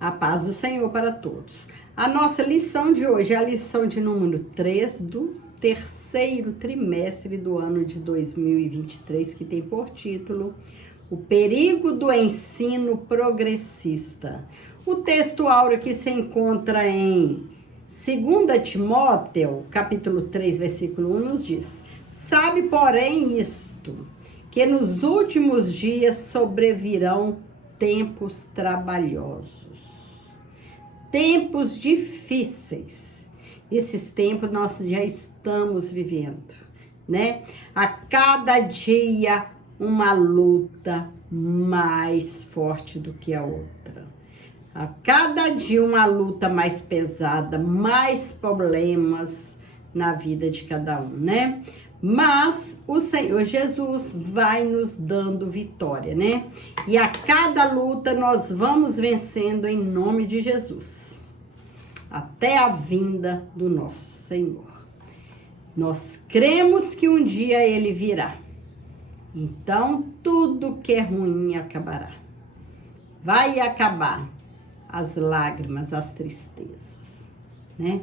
A paz do Senhor para todos. A nossa lição de hoje é a lição de número 3 do terceiro trimestre do ano de 2023, que tem por título O Perigo do Ensino Progressista. O texto áureo que se encontra em 2 Timóteo, capítulo 3, versículo 1, nos diz: Sabe, porém, isto, que nos últimos dias sobrevirão tempos trabalhosos, tempos difíceis. Esses tempos nós já estamos vivendo, né? A cada dia uma luta mais forte do que a outra. A cada dia uma luta mais pesada, mais problemas na vida de cada um, né? Mas o Senhor Jesus vai nos dando vitória, né? E a cada luta nós vamos vencendo em nome de Jesus, até a vinda do nosso Senhor. Nós cremos que um dia Ele virá. Então tudo que é ruim acabará. Vai acabar as lágrimas, as tristezas, né?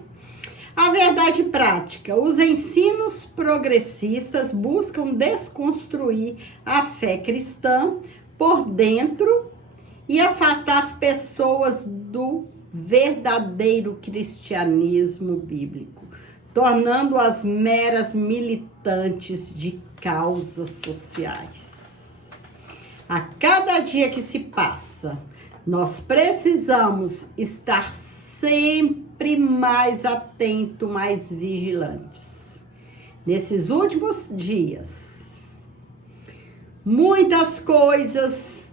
A verdade prática: os ensinos progressistas buscam desconstruir a fé cristã por dentro e afastar as pessoas do verdadeiro cristianismo bíblico, tornando-as meras militantes de causas sociais. A cada dia que se passa, nós precisamos estar sempre mais atentos, mais vigilantes. Nesses últimos dias, muitas coisas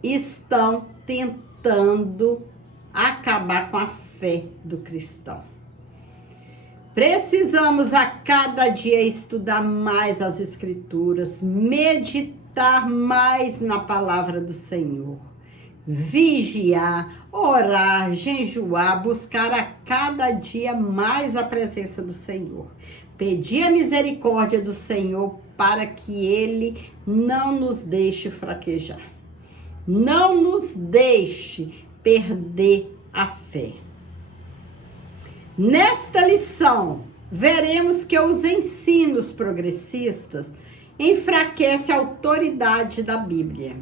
estão tentando acabar com a fé do cristão. Precisamos a cada dia estudar mais as Escrituras, meditar mais na palavra do Senhor, vigiar, orar, jejuar, buscar a cada dia mais a presença do Senhor. Pedir a misericórdia do Senhor para que Ele não nos deixe fraquejar. Não nos deixe perder a fé. Nesta lição, veremos que os ensinos progressistas enfraquecem a autoridade da Bíblia.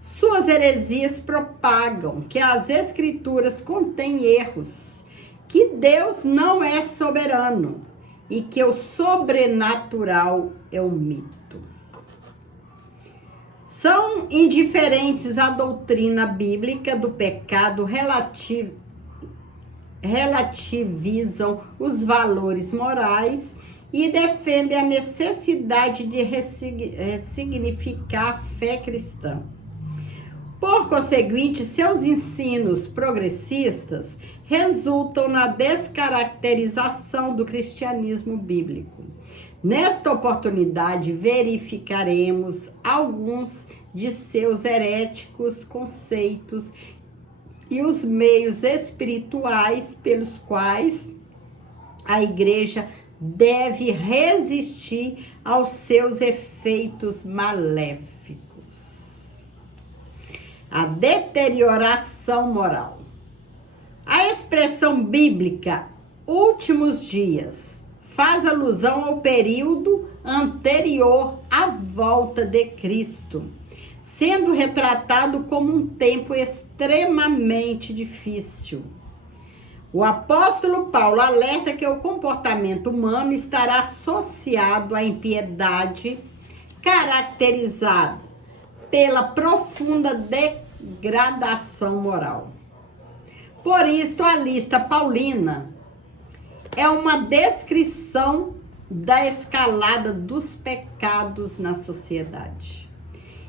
Suas heresias propagam que as Escrituras contêm erros, que Deus não é soberano e que o sobrenatural é um mito. São indiferentes à doutrina bíblica do pecado, relativizam os valores morais e defendem a necessidade de ressignificar a fé cristã. Por conseguinte, seus ensinos progressistas resultam na descaracterização do cristianismo bíblico. Nesta oportunidade, verificaremos alguns de seus heréticos conceitos e os meios espirituais pelos quais a igreja deve resistir aos seus efeitos maléficos. A deterioração moral. A expressão bíblica últimos dias faz alusão ao período anterior à volta de Cristo, sendo retratado como um tempo extremamente difícil. O apóstolo Paulo alerta que o comportamento humano estará associado à impiedade, caracterizado pela profunda degradação moral. Por isso, a lista paulina é uma descrição da escalada dos pecados na sociedade,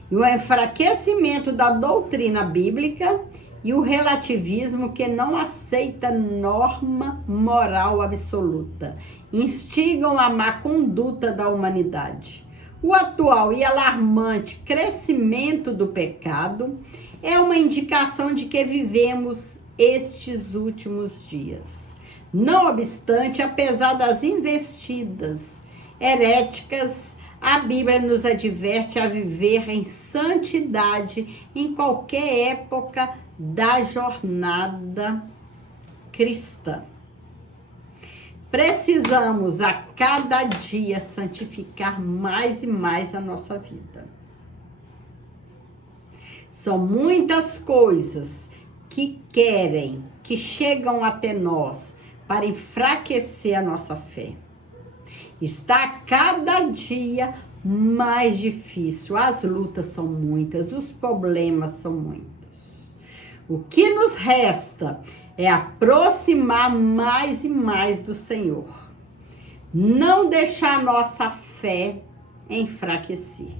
e o enfraquecimento da doutrina bíblica e o relativismo que não aceita norma moral absoluta instigam a má conduta da humanidade. O atual e alarmante crescimento do pecado é uma indicação de que vivemos estes últimos dias. Não obstante, apesar das investidas heréticas, a Bíblia nos adverte a viver em santidade em qualquer época da jornada cristã. Precisamos a cada dia santificar mais e mais a nossa vida. São muitas coisas que chegam até nós para enfraquecer a nossa fé. Está a cada dia mais difícil, as lutas são muitas, os problemas são muitos. O que nos resta é aproximar mais e mais do Senhor. Não deixar a nossa fé enfraquecer.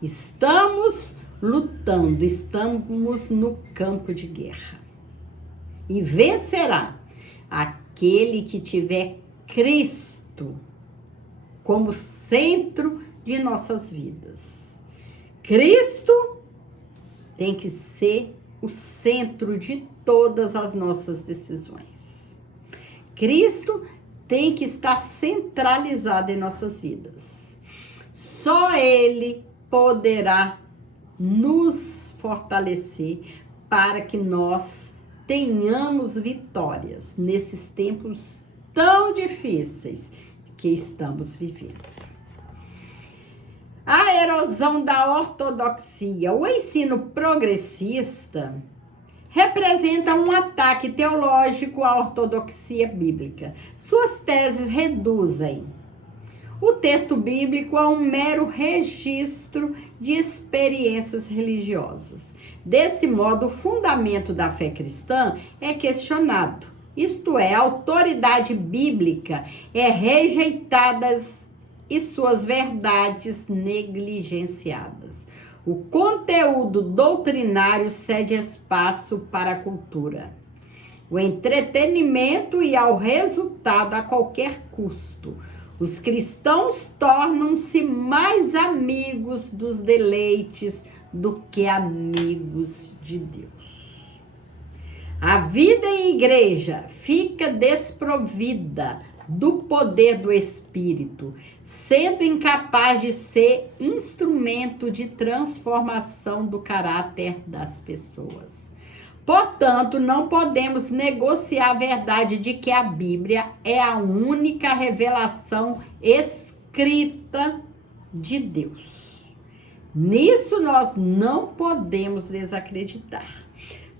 Estamos lutando, estamos no campo de guerra. E vencerá aquele que tiver Cristo como centro de nossas vidas. Cristo tem que ser o centro de todas as nossas decisões. Cristo tem que estar centralizado em nossas vidas. Só Ele poderá nos fortalecer para que nós tenhamos vitórias nesses tempos tão difíceis que estamos vivendo. A erosão da ortodoxia, o ensino progressista, representa um ataque teológico à ortodoxia bíblica. Suas teses reduzem o texto bíblico a um mero registro de experiências religiosas. Desse modo, o fundamento da fé cristã é questionado. Isto é, a autoridade bíblica é rejeitada e suas verdades negligenciadas. O conteúdo doutrinário cede espaço para a cultura, o entretenimento e ao resultado a qualquer custo. Os cristãos tornam-se mais amigos dos deleites do que amigos de Deus. A vida em igreja fica desprovida do poder do Espírito, sendo incapaz de ser instrumento de transformação do caráter das pessoas. Portanto, não podemos negociar a verdade de que a Bíblia é a única revelação escrita de Deus. Nisso nós não podemos desacreditar.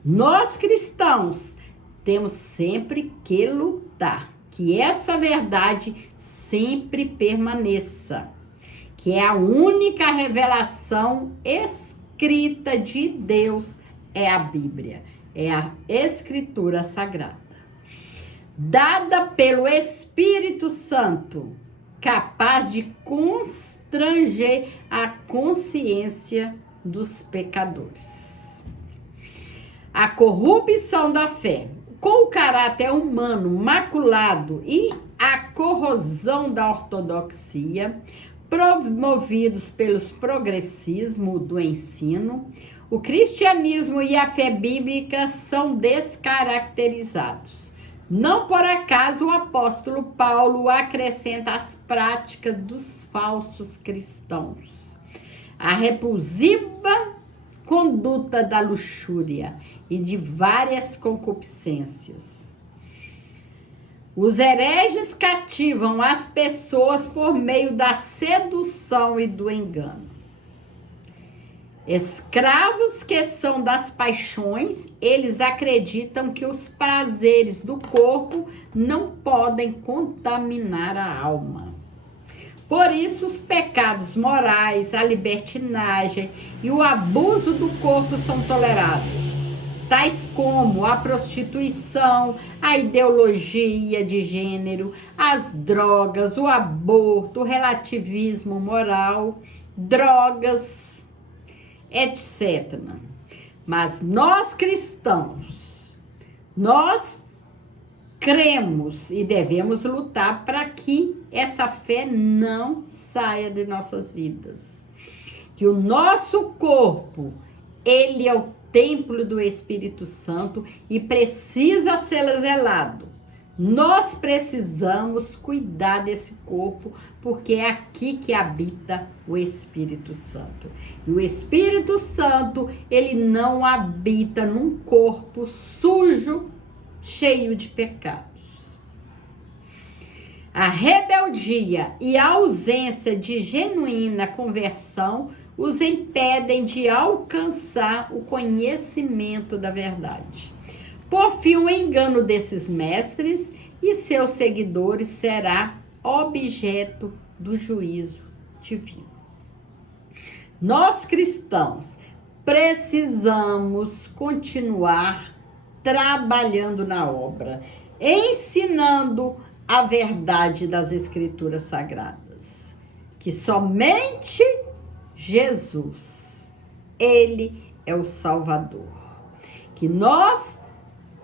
Nós cristãos temos sempre que lutar, que essa verdade sempre permaneça, que é a única revelação escrita de Deus, é a Bíblia, é a Escritura Sagrada, dada pelo Espírito Santo, capaz de constranger a consciência dos pecadores. A corrupção da fé, com o caráter humano maculado e a corrosão da ortodoxia, promovidos pelos progressismo do ensino, o cristianismo e a fé bíblica são descaracterizados. Não por acaso o apóstolo Paulo acrescenta as práticas dos falsos cristãos, a repulsiva conduta da luxúria e de várias concupiscências. Os hereges cativam as pessoas por meio da sedução e do engano. Escravos que são das paixões, eles acreditam que os prazeres do corpo não podem contaminar a alma. Por isso, os pecados morais, a libertinagem e o abuso do corpo são tolerados, tais como a prostituição, a ideologia de gênero, as drogas, o aborto, o relativismo moral, drogas, etc. Mas nós cristãos, nós cremos e devemos lutar para que essa fé não saia de nossas vidas. Que o nosso corpo, ele é o templo do Espírito Santo e precisa ser zelado. Nós precisamos cuidar desse corpo, porque é aqui que habita o Espírito Santo. E o Espírito Santo, ele não habita num corpo sujo, cheio de pecados. A rebeldia e a ausência de genuína conversão os impedem de alcançar o conhecimento da verdade. Por fim, o engano desses mestres e seus seguidores será objeto do juízo divino. Nós cristãos precisamos continuar trabalhando na obra, ensinando a verdade das Escrituras Sagradas, que somente Jesus, Ele é o Salvador, que nós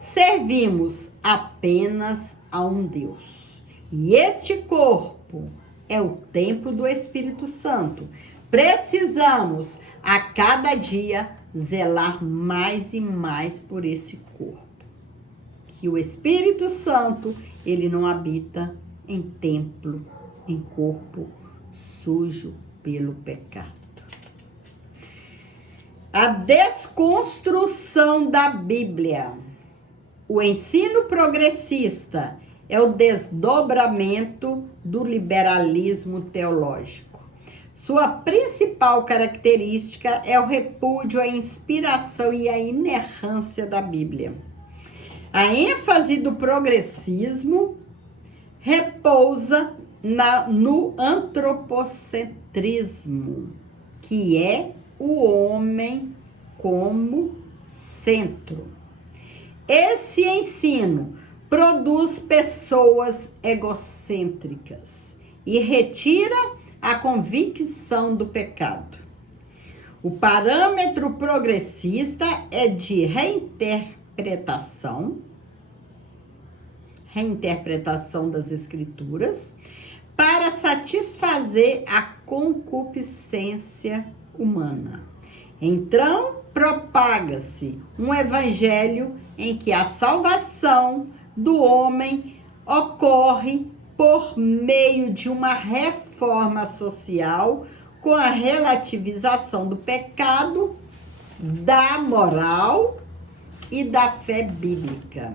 servimos apenas a um Deus. E este corpo é o templo do Espírito Santo. Precisamos a cada dia zelar mais e mais por esse corpo. Que o Espírito Santo, ele não habita em templo, em corpo sujo pelo pecado. A desconstrução da Bíblia. O ensino progressista é o desdobramento do liberalismo teológico. Sua principal característica é o repúdio à inspiração e à inerrância da Bíblia. A ênfase do progressismo repousa no antropocentrismo, que é o homem como centro. Esse ensino produz pessoas egocêntricas e retira a convicção do pecado. O parâmetro progressista é de reinterpretação das Escrituras para satisfazer a concupiscência humana. Então, propaga-se um evangelho em que a salvação do homem ocorre por meio de uma reforma social com a relativização do pecado, da moral e da fé bíblica.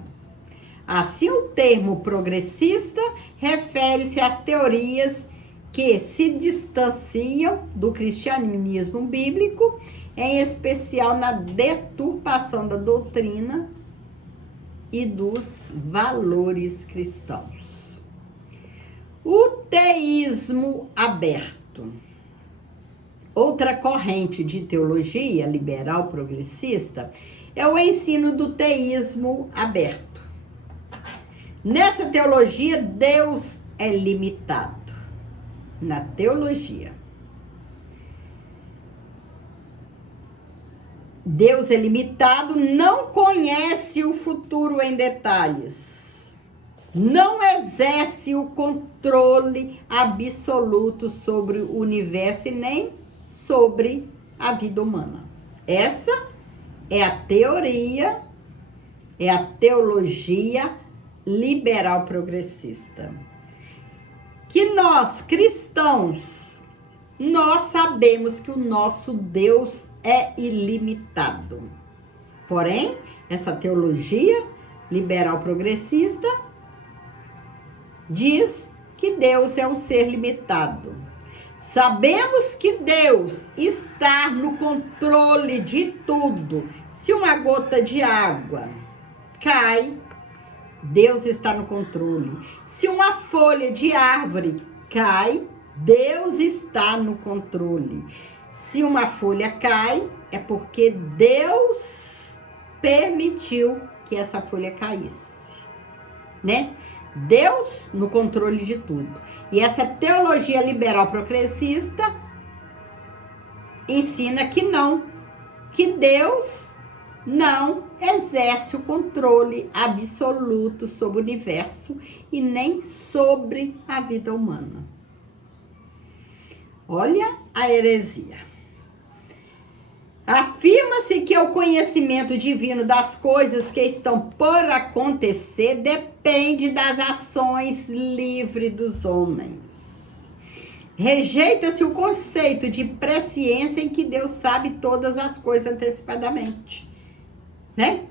Assim, o termo progressista refere-se às teorias que se distanciam do cristianismo bíblico, em especial na deturpação da doutrina e dos valores cristãos. O teísmo aberto. Outra corrente de teologia liberal progressista é o ensino do teísmo aberto. Nessa teologia, Deus é limitado. Na teologia, Deus é limitado, não conhece o futuro em detalhes, não exerce o controle absoluto sobre o universo e nem sobre a vida humana. Essa é a teoria, é a teologia liberal progressista. Que nós, cristãos, nós sabemos que o nosso Deus é ilimitado. Porém, essa teologia liberal progressista diz que Deus é um ser limitado. Sabemos que Deus está no controle de tudo. Se uma gota de água cai, Deus está no controle. Se uma folha de árvore cai, Deus está no controle. Se uma folha cai, é porque Deus permitiu que essa folha caísse, né? Deus no controle de tudo. E essa teologia liberal progressista ensina que não, que Deus não exerce o controle absoluto sobre o universo e nem sobre a vida humana. Olha a heresia. Afirma-se que o conhecimento divino das coisas que estão por acontecer depende das ações livres dos homens. Rejeita-se o conceito de presciência em que Deus sabe todas as coisas antecipadamente, né?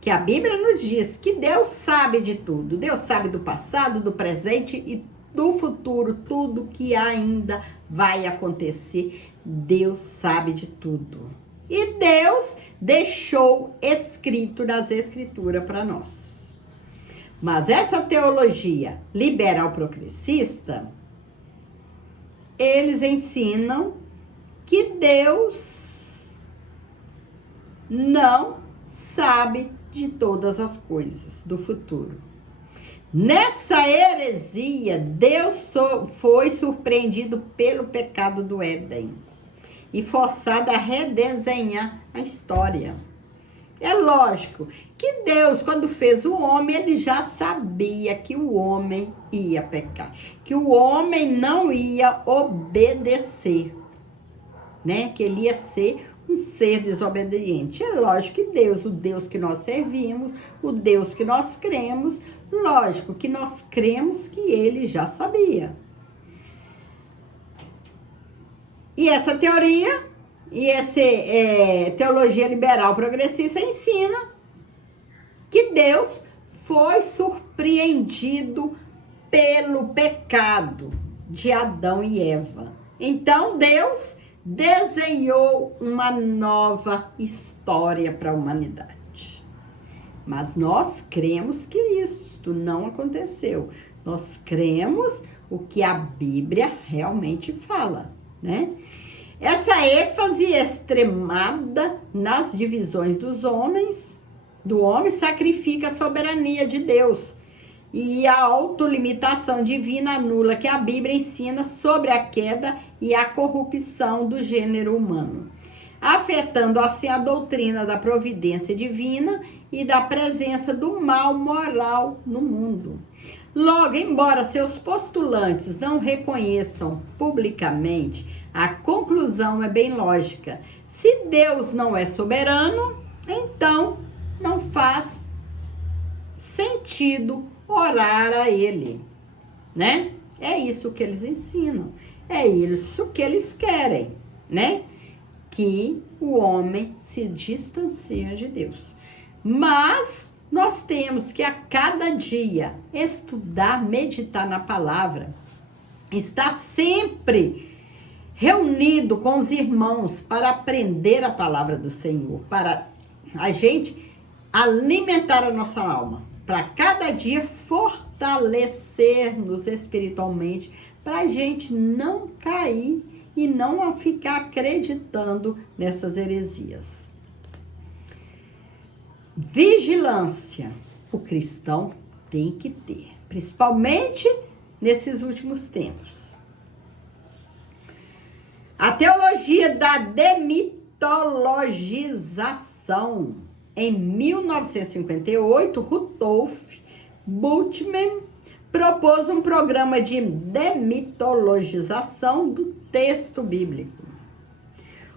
Que a Bíblia nos diz que Deus sabe de tudo. Deus sabe do passado, do presente e do futuro, tudo que ainda vai acontecer. Deus sabe de tudo. E Deus deixou escrito nas Escrituras para nós. Mas essa teologia liberal progressista, eles ensinam que Deus não sabe de todas as coisas do futuro. Nessa heresia, Deus foi surpreendido pelo pecado do Éden e forçado a redesenhar a história. É lógico que Deus, quando fez o homem, ele já sabia que o homem ia pecar, que o homem não ia obedecer, né? Que ele ia ser um ser desobediente. É lógico que Deus, o Deus que nós servimos, o Deus que nós cremos, lógico que nós cremos que ele já sabia. E essa teoria, e essa teologia liberal progressista ensina que Deus foi surpreendido pelo pecado de Adão e Eva. Então Deus desenhou uma nova história para a humanidade. Mas nós cremos que isto não aconteceu. Nós cremos o que a Bíblia realmente fala, né? Essa ênfase extremada nas divisões do homem sacrifica a soberania de Deus e a autolimitação divina anula que a Bíblia ensina sobre a queda e a corrupção do gênero humano, afetando assim a doutrina da providência divina e da presença do mal moral no mundo. Logo, embora seus postulantes não reconheçam publicamente, a conclusão é bem lógica. Se Deus não é soberano, então não faz sentido orar a Ele, né? É isso que eles ensinam, é isso que eles querem, né? Que o homem se distancie de Deus. Mas nós temos que a cada dia estudar, meditar na palavra, estar sempre reunido com os irmãos para aprender a palavra do Senhor, para a gente alimentar a nossa alma, para cada dia fortalecer-nos espiritualmente, para a gente não cair e não ficar acreditando nessas heresias. Vigilância o cristão tem que ter, principalmente nesses últimos tempos. A teologia da demitologização. Em 1958, Rudolf Bultmann propôs um programa de demitologização do texto bíblico.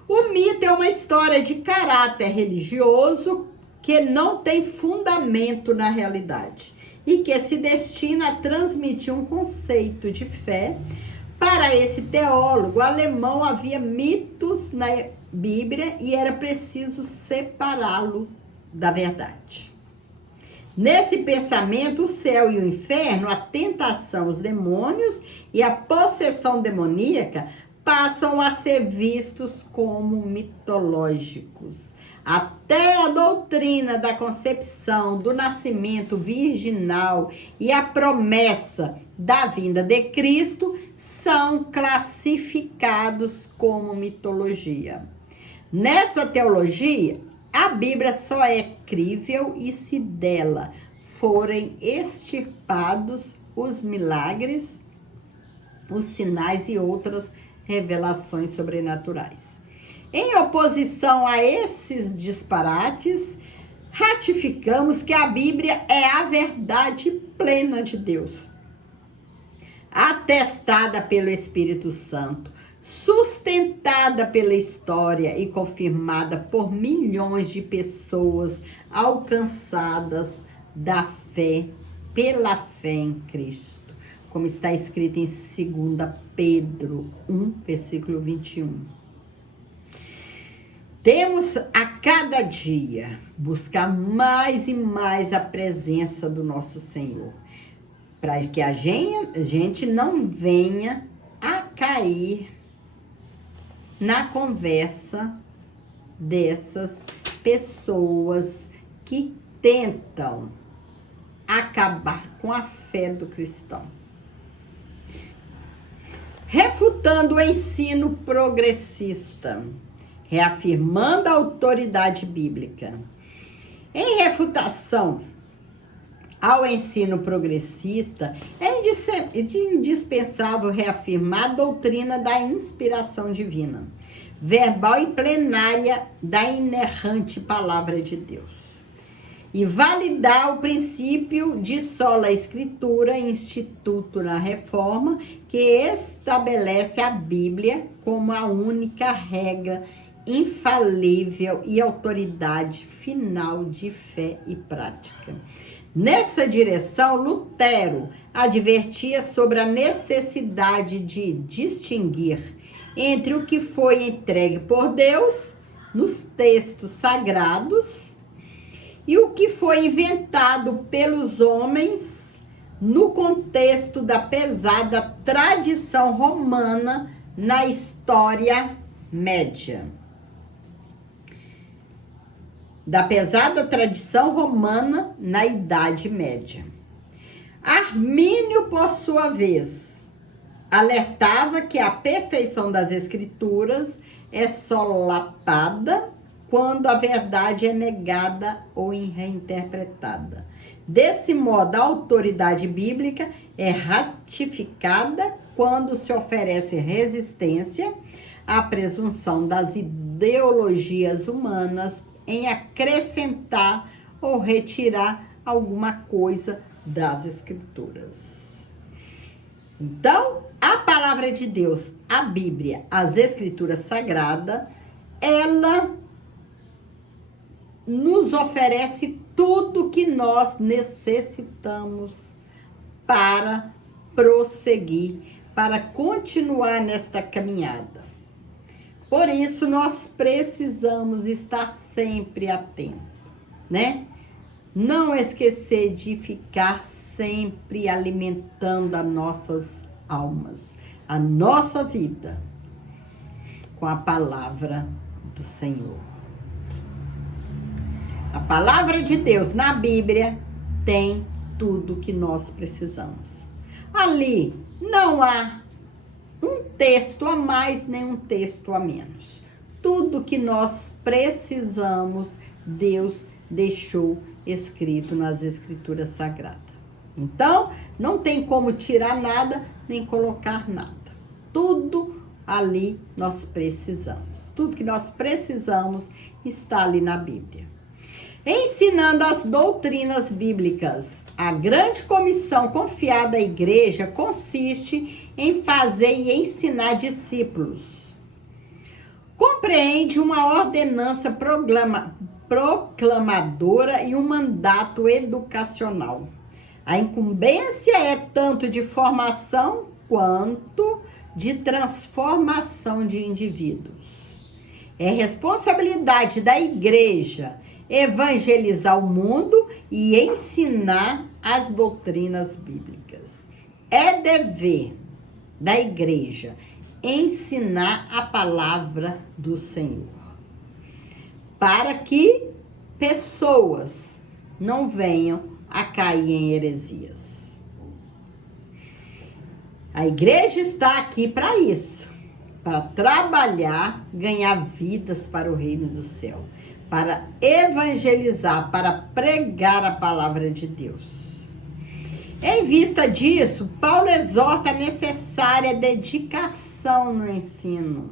O mito é uma história de caráter religioso que não tem fundamento na realidade e que se destina a transmitir um conceito de fé. Para esse teólogo alemão, havia mitos na Bíblia e era preciso separá-lo da verdade. Nesse pensamento, o céu e o inferno, a tentação, os demônios e a possessão demoníaca passam a ser vistos como mitológicos. Até a doutrina da concepção, do nascimento virginal e a promessa da vinda de Cristo são classificados como mitologia. Nessa teologia, a Bíblia só é crível e se dela forem extirpados os milagres, os sinais e outras revelações sobrenaturais. Em oposição a esses disparates, ratificamos que a Bíblia é a verdade plena de Deus, atestada pelo Espírito Santo, sustentada pela história e confirmada por milhões de pessoas alcançadas da fé, pela fé em Cristo, como está escrito em 2 Pedro 1, versículo 21. Temos a cada dia buscar mais e mais a presença do nosso Senhor, para que a gente não venha a cair na conversa dessas pessoas que tentam acabar com a fé do cristão. Refutando o ensino progressista, reafirmando a autoridade bíblica. Em refutação ao ensino progressista, é indispensável reafirmar a doutrina da inspiração divina, verbal e plenária da inerrante palavra de Deus, e validar o princípio de sola escritura, instituto na reforma, que estabelece a Bíblia como a única regra infalível e autoridade final de fé e prática. Nessa direção, Lutero advertia sobre a necessidade de distinguir entre o que foi entregue por Deus nos textos sagrados e o que foi inventado pelos homens no contexto da pesada tradição romana na história média. Da pesada tradição romana na Idade Média. Armínio, por sua vez, alertava que a perfeição das Escrituras é solapada quando a verdade é negada ou reinterpretada. Desse modo, a autoridade bíblica é ratificada quando se oferece resistência à presunção das ideologias humanas em acrescentar ou retirar alguma coisa das Escrituras. Então, a palavra de Deus, a Bíblia, as Escrituras Sagradas, ela nos oferece tudo que nós necessitamos para prosseguir, para continuar nesta caminhada. Por isso, nós precisamos estar sempre atentos, né? Não esquecer de ficar sempre alimentando as nossas almas, a nossa vida, com a palavra do Senhor. A palavra de Deus na Bíblia tem tudo que nós precisamos. Ali não há um texto a mais, nem um texto a menos. Tudo que nós precisamos, Deus deixou escrito nas Escrituras Sagradas. Então, não tem como tirar nada, nem colocar nada. Tudo ali nós precisamos. Tudo que nós precisamos está ali na Bíblia. Ensinando as doutrinas bíblicas. A grande comissão confiada à igreja consiste em fazer e ensinar discípulos. Compreende uma ordenança proclamadora e um mandato educacional. A incumbência é tanto de formação quanto de transformação de indivíduos. É responsabilidade da igreja evangelizar o mundo e ensinar as doutrinas bíblicas. É dever da igreja ensinar a palavra do Senhor, para que pessoas não venham a cair em heresias. A igreja está aqui para isso, para trabalhar, ganhar vidas para o reino do céu, para evangelizar, para pregar a palavra de Deus. Em vista disso, Paulo exorta a necessária dedicação no ensino.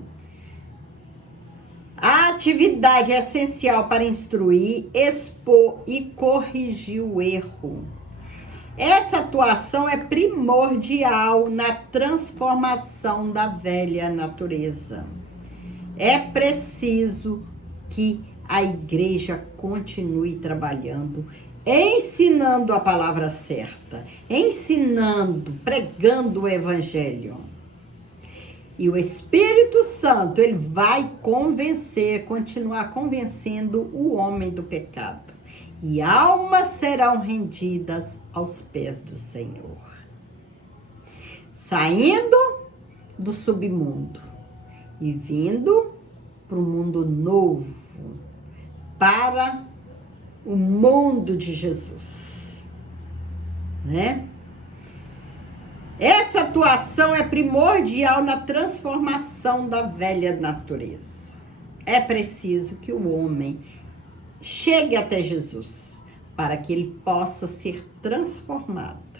A atividade é essencial para instruir, expor e corrigir o erro. Essa atuação é primordial na transformação da velha natureza. É preciso que a igreja continue trabalhando, ensinando a palavra certa, ensinando, pregando o evangelho. E o Espírito Santo, ele vai convencer, continuar convencendo o homem do pecado. E almas serão rendidas aos pés do Senhor. Saindo do submundo e vindo para o mundo novo, para o mundo de Jesus, né? Essa atuação é primordial na transformação da velha natureza. É preciso que o homem chegue até Jesus para que ele possa ser transformado.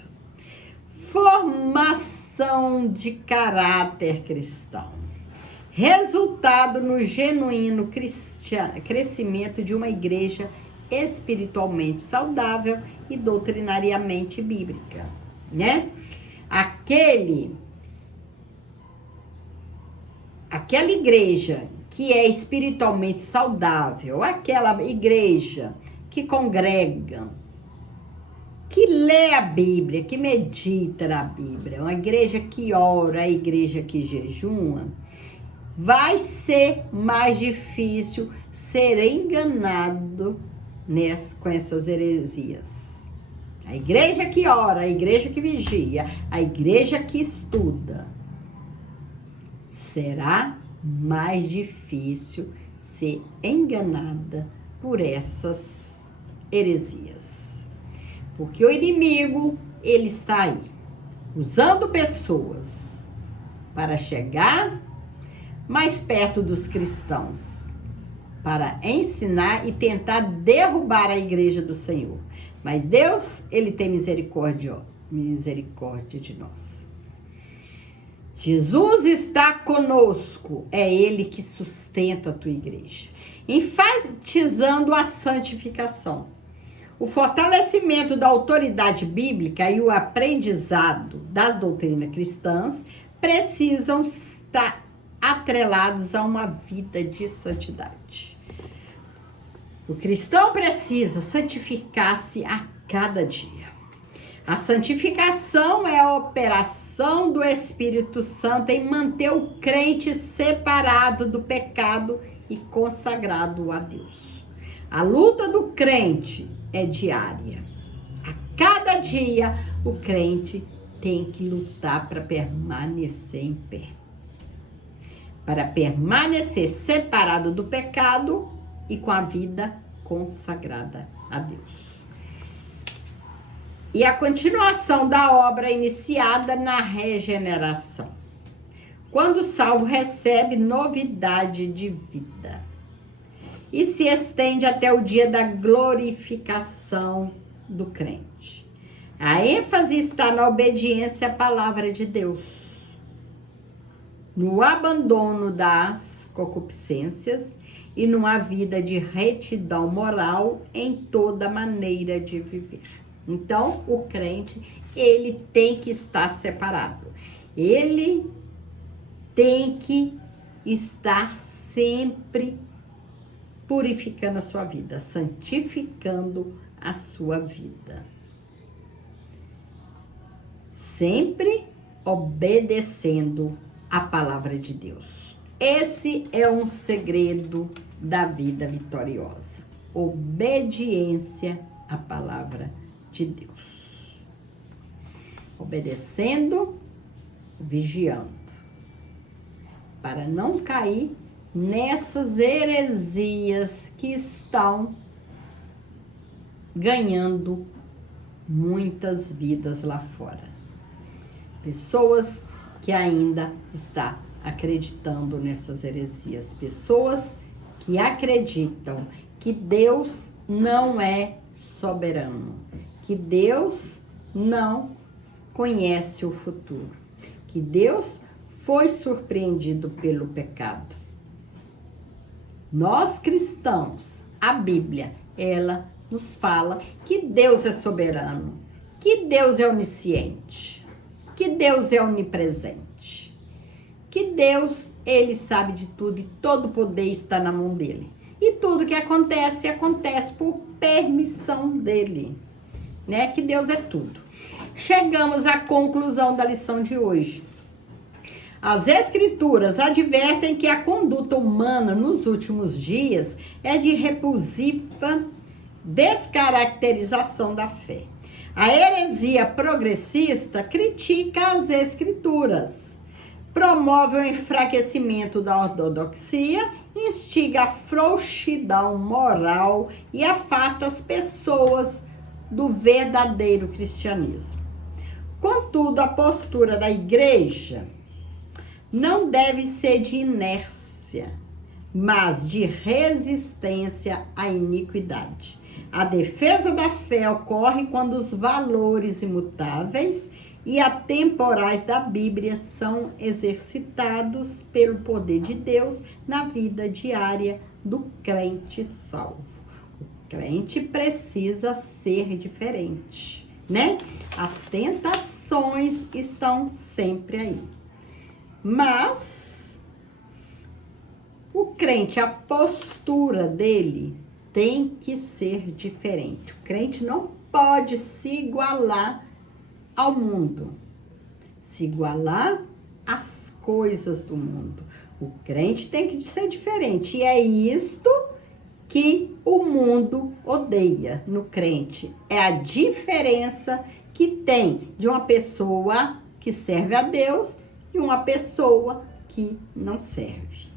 Formação de caráter cristão. Resultado no genuíno crescimento de uma igreja espiritualmente saudável e doutrinariamente bíblica, né? Aquela igreja que é espiritualmente saudável, aquela igreja que congrega, que lê a Bíblia, que medita na Bíblia, uma igreja que ora, a igreja que jejuma, vai ser mais difícil ser enganado com essas heresias. A igreja que ora, a igreja que vigia, a igreja que estuda, será mais difícil ser enganada por essas heresias. Porque o inimigo, ele está aí, usando pessoas para chegar mais perto dos cristãos, para ensinar e tentar derrubar a igreja do Senhor. Mas Deus, ele tem misericórdia de nós. Jesus está conosco, é ele que sustenta a tua igreja, enfatizando a santificação. O fortalecimento da autoridade bíblica e o aprendizado das doutrinas cristãs precisam estar atrelados a uma vida de santidade. O cristão precisa santificar-se a cada dia. A santificação é a operação do Espírito Santo em manter o crente separado do pecado e consagrado a Deus. A luta do crente é diária. A cada dia, o crente tem que lutar para permanecer em pé. Para permanecer separado do pecado e com a vida consagrada a Deus. E a continuação da obra iniciada na regeneração. Quando o salvo recebe novidade de vida e se estende até o dia da glorificação do crente. A ênfase está na obediência à palavra de Deus, no abandono das concupiscências e numa vida de retidão moral em toda maneira de viver. Então, o crente, ele tem que estar separado. Ele tem que estar sempre purificando a sua vida, santificando a sua vida. Sempre obedecendo a palavra de Deus. Esse é um segredo da vida vitoriosa. Obediência à palavra de Deus. Obedecendo, vigiando. Para não cair nessas heresias que estão ganhando muitas vidas lá fora. Pessoas que ainda estão acreditando nessas heresias. Pessoas que acreditam que Deus não é soberano, que Deus não conhece o futuro, que Deus foi surpreendido pelo pecado. Nós cristãos, a Bíblia, ela nos fala que Deus é soberano, que Deus é onisciente, que Deus é onipresente, que Deus, ele sabe de tudo e todo o poder está na mão dele. E tudo que acontece, acontece por permissão dele, né? Que Deus é tudo. Chegamos à conclusão da lição de hoje. As Escrituras advertem que a conduta humana nos últimos dias é de repulsiva descaracterização da fé. A heresia progressista critica as Escrituras, promove o enfraquecimento da ortodoxia, instiga a frouxidão moral e afasta as pessoas do verdadeiro cristianismo. Contudo, a postura da igreja não deve ser de inércia, mas de resistência à iniquidade. A defesa da fé ocorre quando os valores imutáveis e atemporais da Bíblia são exercitados pelo poder de Deus na vida diária do crente salvo. O crente precisa ser diferente, né? As tentações estão sempre aí. Mas o crente, a postura dele tem que ser diferente. O crente não pode se igualar ao mundo, se igualar às coisas do mundo. O crente tem que ser diferente. E é isto que o mundo odeia no crente. É a diferença que tem de uma pessoa que serve a Deus e uma pessoa que não serve.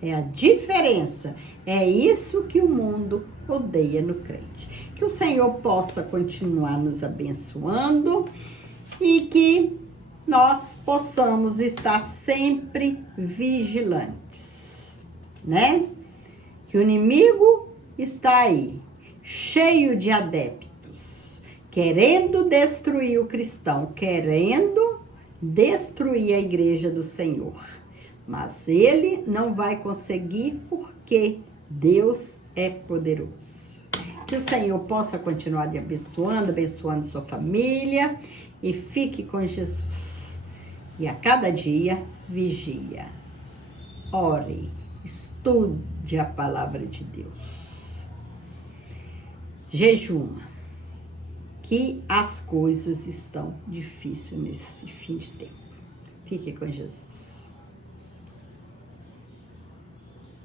É a diferença. É isso que o mundo odeia no crente. Que o Senhor possa continuar nos abençoando e que nós possamos estar sempre vigilantes, né? Que o inimigo está aí, cheio de adeptos, querendo destruir o cristão, querendo destruir a igreja do Senhor. Mas ele não vai conseguir porque Deus é poderoso. Que o Senhor possa continuar te abençoando sua família e fique com Jesus. E a cada dia, vigia, ore, estude a palavra de Deus. Jejuma, que as coisas estão difíceis nesse fim de tempo. Fique com Jesus.